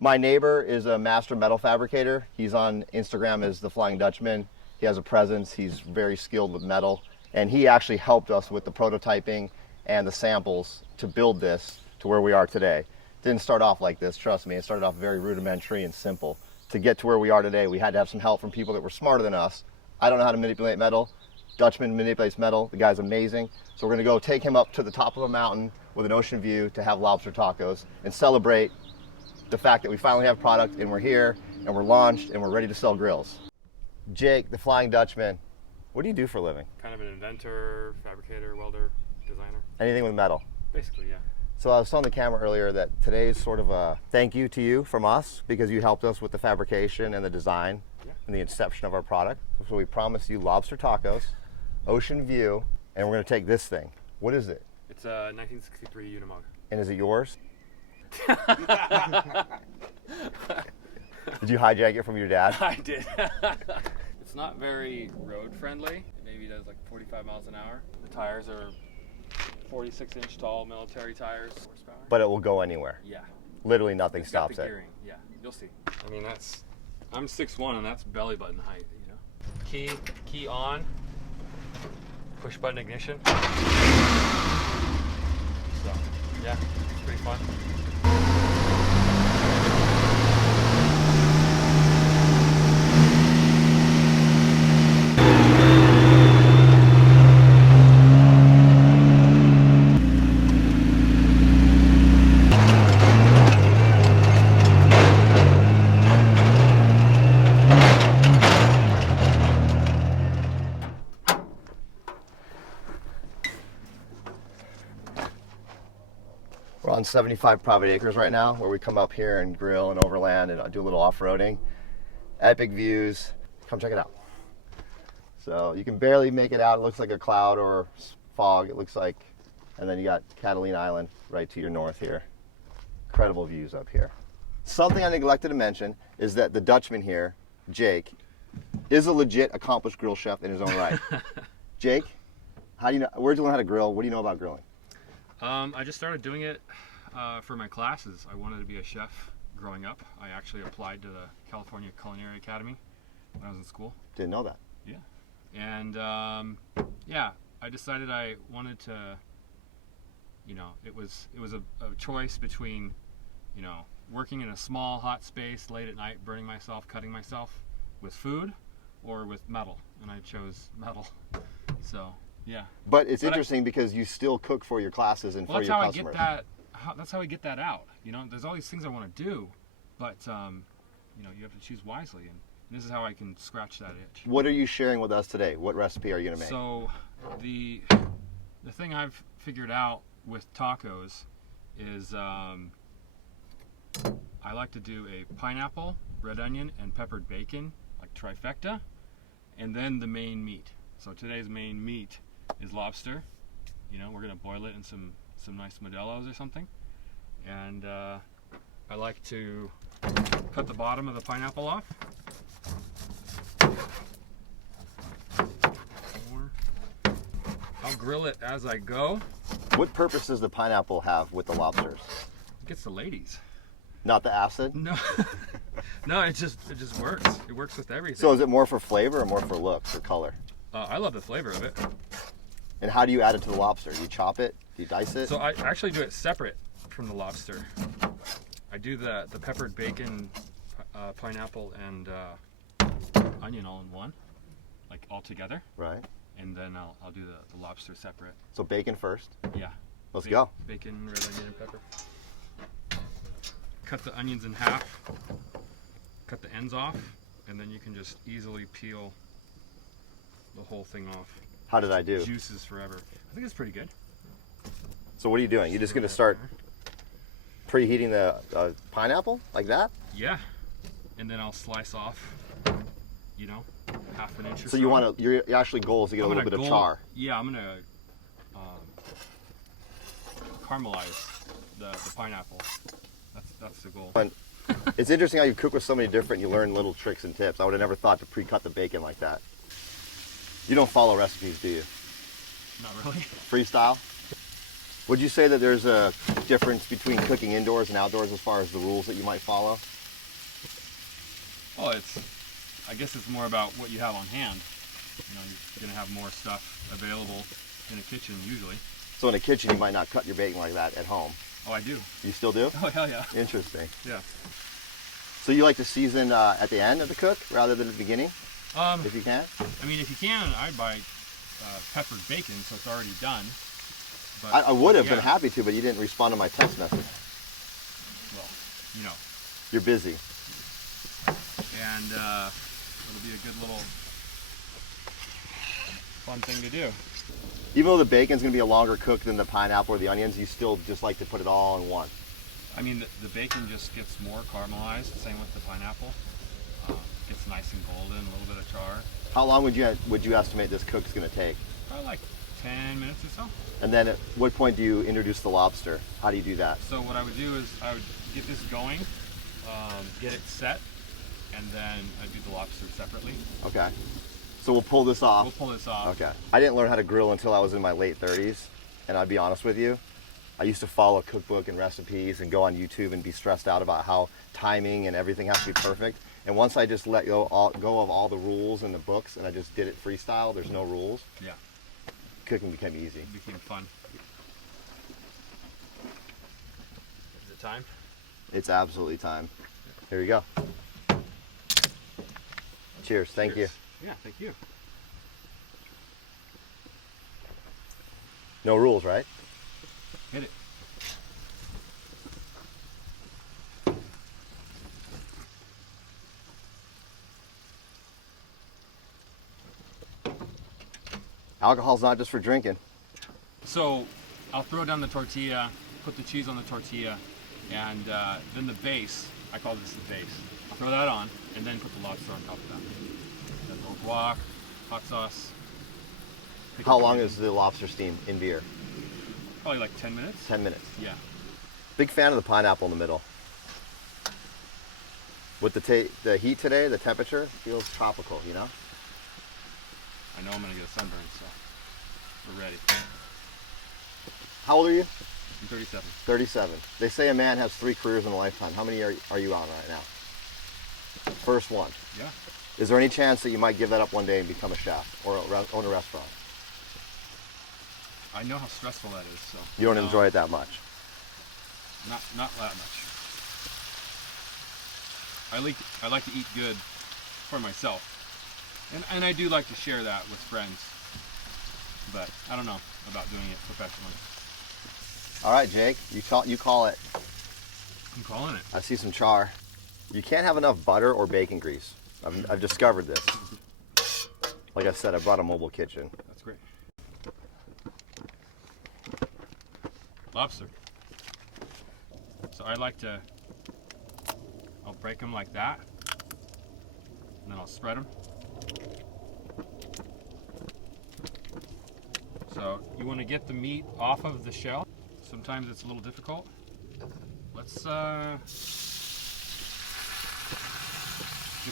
My neighbor is a master metal fabricator. He's on Instagram as the Flying Dutchman. He has a presence. He's very skilled with metal. And he actually helped us with the prototyping and the samples to build this to where we are today. Didn't start off like this, trust me. It started off very rudimentary and simple. To get to where we are today, we had to have some help from people that were smarter than us. I don't know how to manipulate metal. Dutchman manipulates metal. The guy's amazing. So we're gonna go take him up to the top of a mountain with an ocean view to have lobster tacos and celebrate the fact that we finally have product and we're here and we're launched and we're ready to sell grills. Jake, the Flying Dutchman, what do you do for a living? Kind of an inventor, fabricator, welder, designer. Anything with metal? Basically, yeah. So I was telling the camera earlier that today's sort of a thank you to you from us because you helped us with the fabrication and the design and the inception of our product. So we promised you lobster tacos, ocean view, and we're gonna take this thing. What is it? It's a 1963 Unimog. And is it yours? Did you hijack it from your dad? I did. It's not very road friendly. It maybe does like 45 miles an hour. The tires are 46-inch tall military tires. Horsepower. But it will go anywhere. Yeah. Literally nothing It's got stops the it. gearing. Yeah, you'll see. I mean, I'm 6'1" and that's belly button height, you know. Key on. Push button ignition. So, yeah, it's pretty fun. We're on 75 private acres right now where we come up here and grill and overland and do a little off-roading. Epic views. Come check it out. So you can barely make it out. It looks like a cloud or fog, it looks like. And then you got Catalina Island right to your north here. Incredible views up here. Something I neglected to mention is that the Dutchman here, Jake, is a legit accomplished grill chef in his own right. Jake, how do you know, where'd you learn how to grill? What do you know about grilling? I just started doing it for my classes. I wanted to be a chef growing up. I actually applied to the California Culinary Academy when I was in school. Didn't know that. Yeah. And yeah, I decided I wanted to, you know, it was a choice between, you know, working in a small hot space late at night, burning myself, cutting myself with food, or with metal, and I chose metal. So yeah. But it's interesting because you still cook for your classes and for your customers. That's how I get that out. You know, there's all these things I want to do, but you know, you have to choose wisely, and this is how I can scratch that itch. What are you sharing with us today? What recipe are you gonna make? So the thing I've figured out with tacos is I like to do a pineapple, red onion, and peppered bacon, like trifecta, and then the main meat. So today's main meat is lobster. You know, we're gonna boil it in some nice Modelo's or something. And I like to cut the bottom of the pineapple off. I'll grill it as I go. What purpose does the pineapple have with the lobsters? It gets the ladies. Not the acid? No. No, it just works. It works with everything. So is it more for flavor or more for looks or color? I love the flavor of it. And how do you add it to the lobster? Do you chop it? Do you dice it? So I actually do it separate from the lobster. I do the peppered bacon, pineapple, and onion all in one, like all together. Right. And then I'll do the lobster separate. So bacon first? Yeah. Let's go. Bacon, red onion, and pepper. Cut the onions in half. Cut the ends off, and then you can just easily peel the whole thing off. How did I do? Juices forever. I think it's pretty good. So what are you doing? You're just going to start preheating the pineapple like that? Yeah. And then I'll slice off, you know, half an inch or so. So you want to, your actually goal is to get a little bit of char. Yeah, I'm going to caramelize the pineapple. That's the goal. And it's interesting how you cook with so many different, you learn little tricks and tips. I would have never thought to pre-cut the bacon like that. You don't follow recipes, do you? Not really. Freestyle? Would you say that there's a difference between cooking indoors and outdoors as far as the rules that you might follow? Well, I guess it's more about what you have on hand. You know, you're going to have more stuff available in a kitchen usually. So in a kitchen, you might not cut your bacon like that at home. Oh, I do. You still do? Oh, hell yeah. Interesting. Yeah. So you like to season at the end of the cook rather than at the beginning, if you can? I mean, if you can, I'd buy peppered bacon, so it's already done. But, I would have been happy to, but you didn't respond to my text message. Well, you know. You're busy. And it'll be a good little fun thing to do. Even though the bacon's going to be a longer cook than the pineapple or the onions, you still just like to put it all in one. I mean, the bacon just gets more caramelized, same with the pineapple. Gets nice and golden, a little bit of char. How long would you estimate this cook's going to take? Probably like 10 minutes or so. And then at what point do you introduce the lobster? How do you do that? So what I would do is I would get this going, get it set, and then I'd do the lobster separately. Okay. So we'll pull this off. We'll pull this off. Okay. I didn't learn how to grill until I was in my late 30s, and I'd be honest with you, I used to follow a cookbook and recipes and go on YouTube and be stressed out about how timing and everything has to be perfect. And once I just let go of all the rules in the books and I just did it freestyle, there's no rules. Yeah. Cooking became easy. It became fun. Is it time? It's absolutely time. Here you go. Cheers. Thank you. Yeah, thank you. No rules, right? Hit it. Alcohol's not just for drinking. So I'll throw down the tortilla, put the cheese on the tortilla, and then the base, I call this the base. I'll throw that on, and then put the lobster on top of that. Then a little guac, hot sauce. How long is the lobster steam in beer? Probably like 10 minutes. 10 minutes. Yeah. Big fan of the pineapple in the middle. With the heat today, the temperature feels tropical, you know? I know I'm going to get a sunburn, so we're ready. How old are you? I'm 37. 37. They say a man has 3 careers in a lifetime. How many are you on right now? First one. Yeah. Is there any chance that you might give that up one day and become a chef or own a restaurant? I know how stressful that is, so. You don't enjoy it that much? Not that much. I like to eat good for myself. And I do like to share that with friends. But I don't know about doing it professionally. All right, Jake, you call it. I'm calling it. I see some char. You can't have enough butter or bacon grease. I've discovered this. Like I said, I brought a mobile kitchen. That's great. Lobster. So I like to, I'll break them like that, and then I'll spread them. So you want to get the meat off of the shell. Sometimes it's a little difficult. Let's get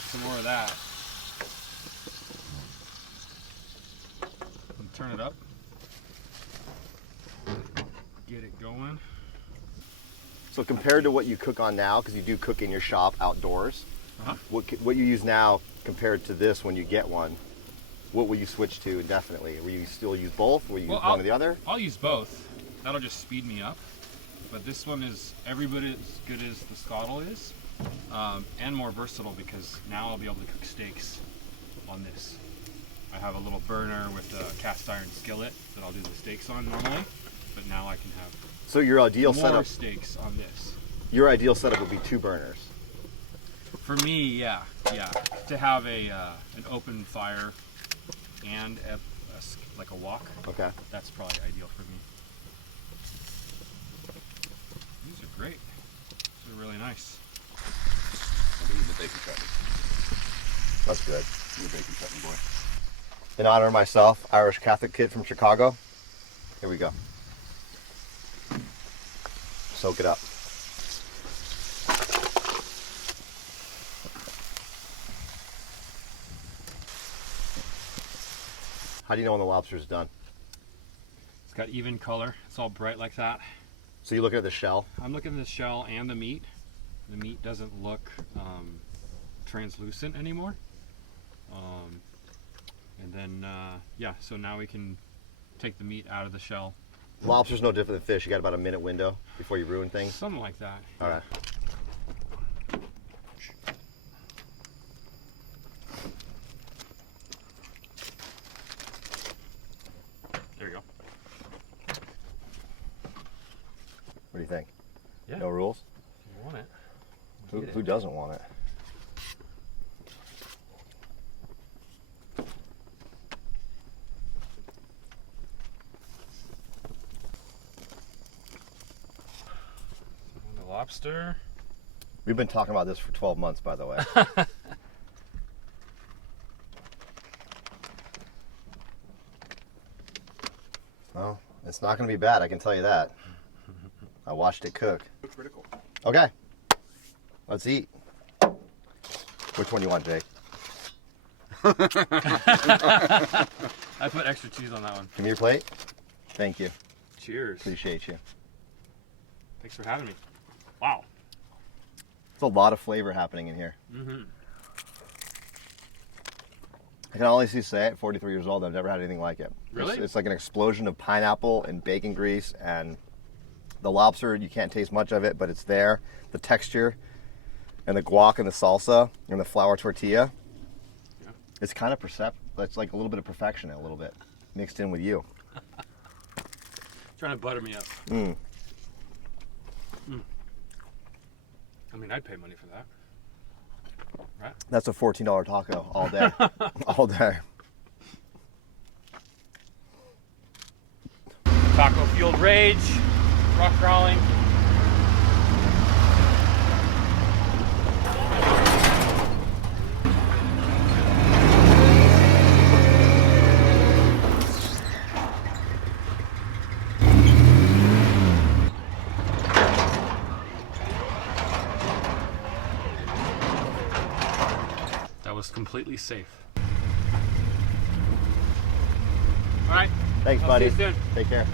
some more of that. And turn it up. Get it going. So compared to what you cook on now, because you do cook in your shop outdoors, what you use now compared to this when you get one, what will you switch to indefinitely? Will you still use both? Will you use one or the other? I'll use both. That'll just speed me up. But this one is every bit as good as the Scottle is, and more versatile because now I'll be able to cook steaks on this. I have a little burner with a cast iron skillet that I'll do the steaks on normally, but now I can have so your ideal more setup steaks on this. Your ideal setup would be 2 burners. For me, yeah, to have an open fire and like a wok. Okay. That's probably ideal for me. These are great. These are really nice. I'm gonna eat the bacon chutney. That's good. You're a bacon chutney boy. In honor of myself, Irish Catholic kid from Chicago. Here we go. Soak it up. How do you know when the lobster's done? got even color. It's all bright like that. So you look at the shell. I'm looking at the shell and the meat. The meat doesn't look translucent anymore. And then, yeah, so now we can take the meat out of the shell. Lobster's no different than fish. You got about a minute window before you ruin things. Something like that. All right. There you go. What do you think? Yeah. No rules? You want it. Who doesn't want it? The lobster. We've been talking about this for 12 months, by the way. Well, it's not going to be bad, I can tell you that. I watched it cook. Critical. Okay, let's eat. Which one you want, Jake? I put extra cheese on that one. Give me your plate. Thank you. Cheers. Appreciate you. Thanks for having me. Wow. There's a lot of flavor happening in here. Mm-hmm. I can honestly say at 43 years old, I've never had anything like it. Really? It's like an explosion of pineapple and bacon grease, and the lobster, you can't taste much of it, but it's there. The texture and the guac and the salsa and the flour tortilla. Yeah. It's kind of it's like a little bit of perfection, a little bit mixed in with you. Trying to butter me up. Mm. Mm. I mean, I'd pay money for that. Right? That's a $14 taco all day. All day. Taco fueled rage, rock crawling. That was completely safe. All right. Thanks, I'll buddy. see you soon. Take care.